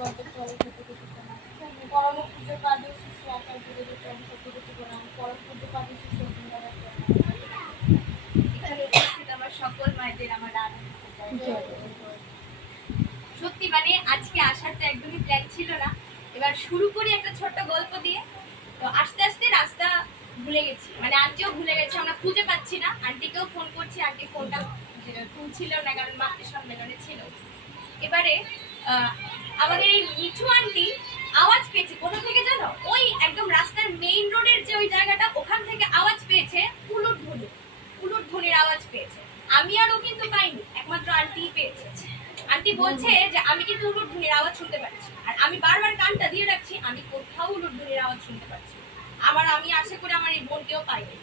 গল্প করে খেতে কিছু না পরম পুজো পাবে শিশু আচার করে যেতে আমি সত্যি কিছু বললাম পরম পুজো পাবে শিশু এখানে উপস্থিত আমার সকল মায়েদের আমার সত্যি মানে আজকে আসার তো একদমই প্ল্যান ছিল না। এবার শুরু করি একটা ছোট্ট গল্প দিয়ে। তো আস্তে আস্তে রাস্তা ভুলে গেছি, মানে আন্টিও ভুলে গেছে, আমরা খুঁজে পাচ্ছি না। আন্টিকেও ফোন করছি, আন্টি ফোনটা তুলছিল না কারণ মাকে সম্মেলনে ছিল। এবারে আমাদের এই মিঠু আন্টি আওয়াজ পেয়েছে কোথা থেকে জানো, ওই একদম রাস্তার মেইন রোডের যে ওই জায়গাটা ওখান থেকে আওয়াজ পেয়েছে, উলুর ধ্বনির আওয়াজ পেয়েছে। আমি আর ও কিন্তু পাইনি, একমাত্র আন্টিই পেয়েছে। আন্টি বলছে যে আমি কিন্তু উলুর ধ্বনির আওয়াজ শুনতে পাচ্ছি, আর আমি বারবার কানটা দিয়ে রাখছি, আমি কোথাও উলুর ধ্বনির আওয়াজ শুনতে পাচ্ছি। আমি আশা করি আমার এই বোনকেও পাইনি।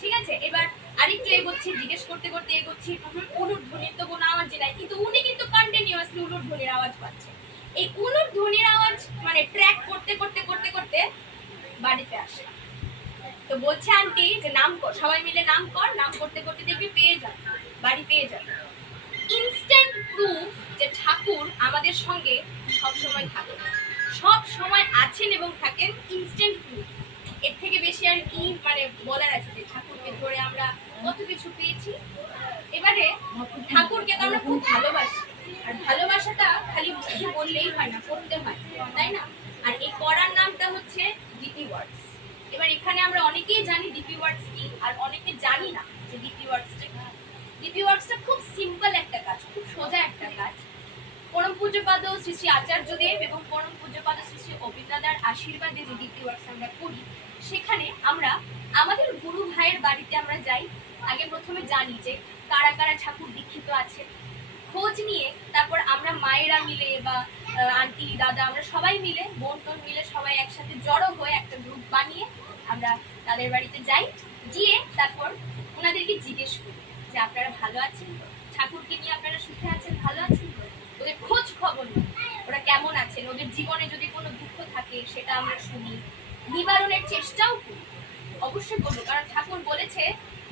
ঠিক আছে, এবার আরেকটু এগোচ্ছি, জিজ্ঞেস করতে করতে এগোচ্ছি, উলুর ধ্বনির তো কোনো আওয়াজই নাই, কিন্তু উনি কিন্তু কন্টিনিউয়াসলি উলুর ধ্বনির আওয়াজ পাচ্ছে। এই উলুর ধ্বনির আওয়াজ মানে ট্র্যাক করতে করতে করতে করতে বাড়িতে আসে। তো বলছে আন্টি যে নাম কর, সবাই মিলে নাম কর, নাম করতে করতে দেখবি পেয়ে যাবে, বাড়ি পেয়ে যাবে। ইনস্ট্যান্ট প্রুফ যে ঠাকুর আমাদের সঙ্গে সব সময় থাকেন, সব সময় আছেন এবং থাকেন। ইনস্ট্যান্ট প্রুফ, এর থেকে বেশি আর কি মানে বলার আছে যে ঠাকুরকে ধরে আমরা কত কিছু পেয়েছি। এবারে ঠাকুরকে তো আমরা খুব ভালোবাসি, আর ভালোবাসাটা খালি মুখে বললেই হয় না, করতে হয়, তাই না? আর এই করার নামটা হচ্ছে ডিপি ওয়ার্ডস। এবার এখানে আমরা অনেকেই জানি ডিপি ওয়ার্ডস কি, আর অনেকে জানি না যে ডিপি ওয়ার্ডসটা কি। ডিপি ওয়ার্কসটা খুব সিম্পল একটা কাজ, খুব সোজা একটা কাজ। পরম পূজ্যপাদ শ্রী শ্রী আচার্যদেব এবং পরম পূজ্যপাদ শ্রী শ্রী অবিন্দাদার আশীর্বাদে যে ডিপি ওয়ার্কস আমরা করি, সেখানে আমরা আমাদের গুরু ভাইয়ের বাড়িতে আমরা যাই। আগে প্রথমে জানি যে কারা কারা ঠাকুর দীক্ষিত আছে, খোঁজ নিয়ে তারপর আমরা মায়েরা মিলে বা আন্টি দাদা আমরা সবাই মিলে, বোন টোন মিলে সবাই একসাথে জড়ো হয়ে একটা গ্রুপ বানিয়ে আমরা তাদের বাড়িতে যাই। গিয়ে তারপর ওনাদেরকে জিজ্ঞেস করি যে আপনারা ভালো আছেন তো, ঠাকুরকে নিয়ে আপনারা সুখে আছেন, ভালো আছেন তো, ওদের খোঁজ খবর নিই, ওরা কেমন আছেন, ওদের জীবনে যদি কোনো দুঃখ থাকে সেটা আমরা শুনি, নিবারণের চেষ্টাও করি। অবশ্যই করবো, কারণ ঠাকুর বলেছে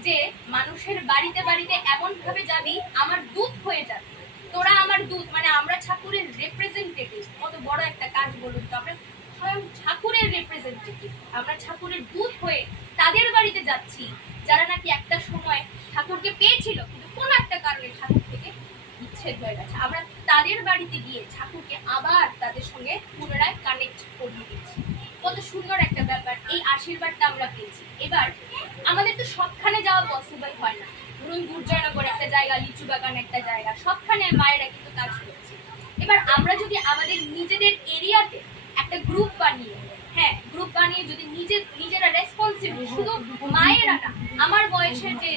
যে মানুষের বাড়িতে বাড়িতে এমন ভাবে যাবি আমার দূত হয়ে যাবে, তোরা আমার দূত, মানে আমরা ঠাকুরের রিপ্রেজেন্টেটিভ। কত বড় একটা কাজ বলুন তো, আমরা স্বয়ং ঠাকুরের রিপ্রেজেন্টেটিভ, আমরা ঠাকুরের দূত হয়ে তাদের বাড়িতে যাচ্ছি যারা নাকি একটা সময় ঠাকুরকে পেয়েছিল কিন্তু কোনো একটা কারণে ঠাকুর থেকে বিচ্ছেদ হয়ে গেছে। আমরা তাদের বাড়িতে গিয়ে ঠাকুরকে আবার তাদের সঙ্গে পুনরায় কানেক্ট করিয়ে দিচ্ছি। কত সুন্দর একটা ব্যাপার, এই আশীর্বাদটা আমরা পেয়েছি। এবার আমাদের তো সবখানে যাওয়া পসিবল হয় না, ধরুন দুর্জয়নগর একটা জায়গা, লিচু বাগান একটা জায়গা, সবখানে মায়েরা কিন্তু কাজ করছে। এবার আমরা যদি আমাদের নিজেদের এরিয়াতে একটা গ্রুপ বানিয়ে, হ্যাঁ গ্রুপ বানিয়ে যদি নিজেরা রেসপন্সিবল, শুধু মায়েরা না, আমার বয়সের যে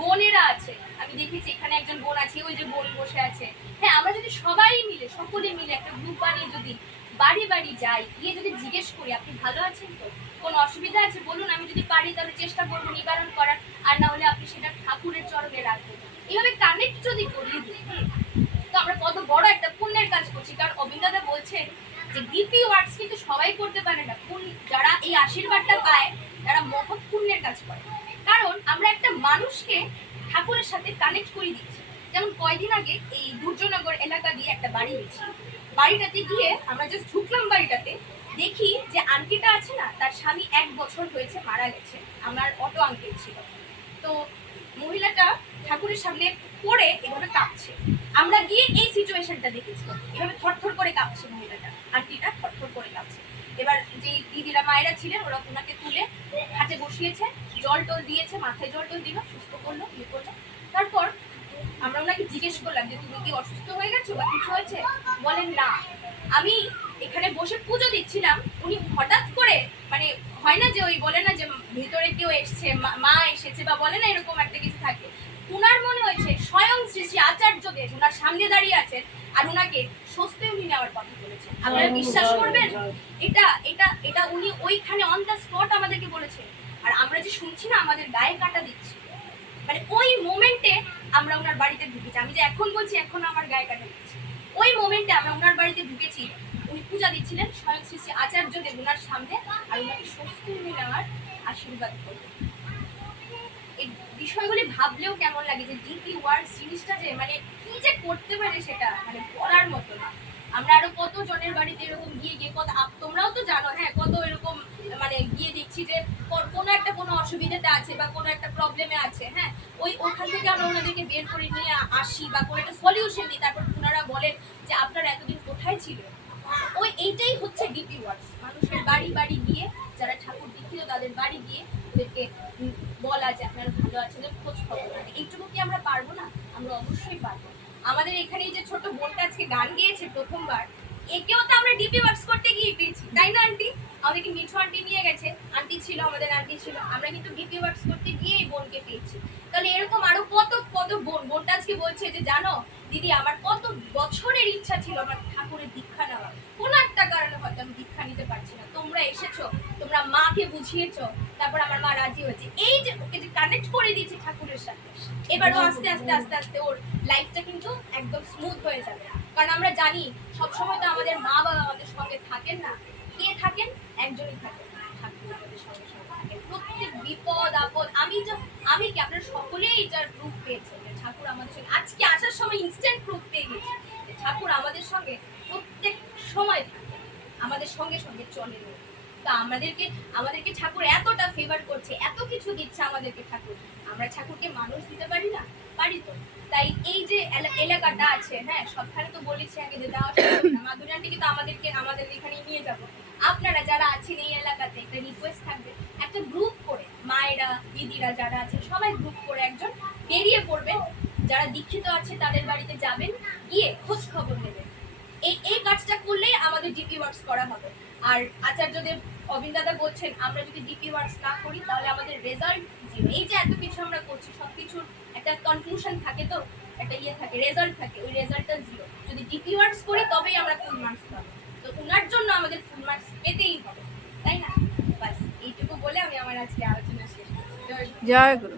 বোনেরা আছে, আমি দেখেছি এখানে একজন বোন আছে, ওই যে বোন বসে আছে, হ্যাঁ আমরা যদি সবাই মিলে সকলে মিলে একটা গ্রুপ বানিয়ে যদি বাড়ি বাড়ি যাই, গিয়ে যদি জিজ্ঞেস করি আপনি ভালো আছেন তো, কোনো অসুবিধা আছে বলুন, আমি যদি পারি তাহলে চেষ্টা করবো নিবারণ করার, আর না হলে আপনি সেটা ঠাকুরের চরণে রাখবেন, এইভাবে কানেক্ট যদি করিয়ে দিই, তো আমরা কত বড় একটা পুণ্যের কাজ করছি। কারণ অবিন্দাদা বলছেন যে ডিপি ওয়ার্কস কিন্তু সবাই করতে পারে না, যারা এই আশীর্বাদটা পায় তারা মহৎ পুণ্যের কাজ করে। কারণ আমরা একটা মানুষকে ঠাকুরের সাথে কানেক্ট করে দিচ্ছি। যেমন কয়দিন আগে এই দুর্জনগর এলাকা দিয়ে একটা বাড়ি গেছি, বাড়িটাতে গিয়ে আমরা জাস্ট ঢুকলাম, বাড়িটাতে দেখি যে আন্টিটা আছে না, তার স্বামী 1 বছর হয়েছে মারা গেছে, আমার অটো আঙ্কেল ছিল। তো মহিলাটা ঠাকুরের সামনে পড়ে এভাবে কাঁপছে। আমরা গিয়ে এই সিচুয়েশনটা দেখেছি, এভাবে থরথর করে কাঁপছে মহিলাটা, আন্টিটা থরথর করে কাঁপছে। এবার যে দিদিরা মায়েরা ছিলেন ওরা ওনাকে তুলে হাতে বসিয়েছে, জল টল দিয়েছে, মাথায় জল টল দিল, সুস্থ করলো, ইয়ে করলো। তারপর আমরা ওনাকে জিজ্ঞেস করলাম যে তুমি কি অসুস্থ হয়ে গেছো বা কিছু হয়েছে? বলেন না, আমি এখানে বসে পুজো দিচ্ছিলাম, উনি হঠাৎ করে, মানে হয় না যে ওই বলে না যে ভিতরে কেউ এসছে, মা এসেছে বা বলে না এরকম একটা কিছু থাকে, উনার মনে হয়েছে স্বয়ং শ্রী শ্রী আচার্যদেব উনার সামনে দাঁড়িয়ে আছেন আর উনাকে স্বস্তি উনি নেওয়ার কথা বলেছেন। আপনারা বিশ্বাস করবেন, এটা এটা এটা উনি ওইখানে অন দ্য স্পট আমাদেরকে বলেছেন, আর আমরা যে শুনছি না আমাদের গায়ে কাটা দিচ্ছি। মানে ওই মোমেন্টে আমরা ওনার বাড়িতে ঢুকেছি, আমি যে এখন বলছি এখন আমার গায়ে কাটা দিচ্ছি, ওই মোমেন্টে আমরা ওনার বাড়িতে ঢুকেছি, উনি পূজা দিচ্ছিলেন স্বয়ং শ্রী শ্রী আচার্যদেব ওনার সামনে, আর ওনাকে স্বস্তি নেওয়ার আশীর্বাদ করলেন। এই বিষয়গুলি ভাবলেও কেমন লাগে যে ডিপি ওয়ার্কস জিনিসটা যে মানে কি যে করতে পারে সেটা মানে বলার মতো না। আমরা আরো কত জনের বাড়িতে এরকম গিয়ে গিয়ে কত তোমরাও তো জানো, হ্যাঁ, কত এরকম মানে গিয়ে দেখছি যে কোনো অসুবিধাতে আছে বা কোনো একটা প্রবলেমে আছে, হ্যাঁ, ওখান থেকে আমরা ওনাদেরকে বের করে নিয়ে আসি বা কোনো একটা সলিউশন দিই, তারপর ওনারা বলেন যে আপনারা এতদিন কোথায় ছিলেন। এইটাই হচ্ছে ডিপি ওয়ার্কস, মানুষের বাড়ি বাড়ি গিয়ে, যারা ঠাকুর দীক্ষিত তাদের বাড়ি গিয়ে ওদেরকে বলা যে আপনারা ভালো আছেন, খোঁজ খবর রাখে। এইটুকু কি আমরা পারবো না? আমরা অবশ্যই পারবো। আমাদের এখানে এই যে ছোট বোনটা আজকে গান গেয়েছে প্রথমবার, একেও তো আমরা ডিপি ওয়ার্কস করতে গিয়ে পেয়েছি, তাই না আন্টি? আমাদেরকে মিঠু আন্টি নিয়ে গেছে, আন্টি ছিল, আমাদের আন্টি ছিল, আমরা কিন্তু ডিপি ওয়ার্কস করতে গিয়ে এই বোনকে পেয়েছি। তাহলে এরকম আরো কত কত বোনটা আজকে বলছে যে জানো দিদি, আমার কত বছরের ইচ্ছা ছিল আমার ঠাকুরের দীক্ষা নেওয়ার, কোনো একটা কারণে হয়তো আমি দীক্ষা নিতে পারছি না, তোমরা এসেছো, তোমরা মাকে বুঝিয়েছো, তারপর আমার মা রাজি হয়েছে। এই যে ওকে যে কানেক্ট করে দিয়েছি ঠাকুরের সাথে, এবারও আস্তে আস্তে আস্তে আস্তে ওর লাইফটা কিন্তু একদম স্মুথ হয়ে যাবে। কারণ আমরা জানি সবসময় তো আমাদের মা বাবা আমাদের সঙ্গে থাকেন না, কে থাকেন? একজনই থাকেন, ঠাকুর আমাদের সঙ্গে সঙ্গে থাকেন প্রত্যেক বিপদ আপদ। আমি কি আপনারা সকলেই এটার প্রুফ পেয়েছেন যে ঠাকুর আমাদের সঙ্গে, আজকে আসার সময় ইনস্ট্যান্ট প্রুফ পেয়ে গেছি যে ঠাকুর আমাদের সঙ্গে প্রত্যেক সময় থাকে, আমাদের সঙ্গে সঙ্গে চলে। তো আমাদেরকে ঠাকুর এতটা ফেভার করছে, এত কিছু দিচ্ছে আমাদেরকে ঠাকুর, আমরা ঠাকুরকে মানুষ দিতে পারি না? পারি তো। তাই এই যে এলাকাটা আছে, হ্যাঁ, সবখানে তো বলেছি আগে যে যাওয়া সম্ভব না, মাধুরী আন্টিকে তো আমাদের এখানে নিয়ে যাব। আপনারা যারা আছেন এই এলাকাতে, একটা রিকোয়েস্ট থাকবে, একটা গ্রুপ করে মায়েরা দিদিরা যারা আছেন সবাই গ্রুপ করে একজন বেরিয়ে পড়বেন, যারা দীক্ষিত আছে তাদের বাড়িতে যাবেন, গিয়ে খোঁজ খবর নেবেন। এই কাজটা করলেই আমাদের ডিপি ওয়ার্কস করা হবে। আর আচার্যদেব অবিন দাদা বলছেন আমরা যদি ডিপি ওয়ার্কস না করি তাহলে আমাদের রেজাল্ট জিরো। এই যে এত কিছু আমরা করছি সবকিছুর একটা কনক্লুশন থাকে, তো একটা থাকে, রেজাল্ট থাকে, ওই রেজাল্টটা জিরো। যদি ডিপি ওয়ার্কস করি তবেই আমরা ফুল মার্কস পাবো। তো ওনার জন্য আমাদের ফুল মার্কস পেতেই হবে, তাই না? বাস এইটুকু বলে আমি আমার আজকে আলোচনা শেষ করছি। জয় গুরু। জয় গুরু।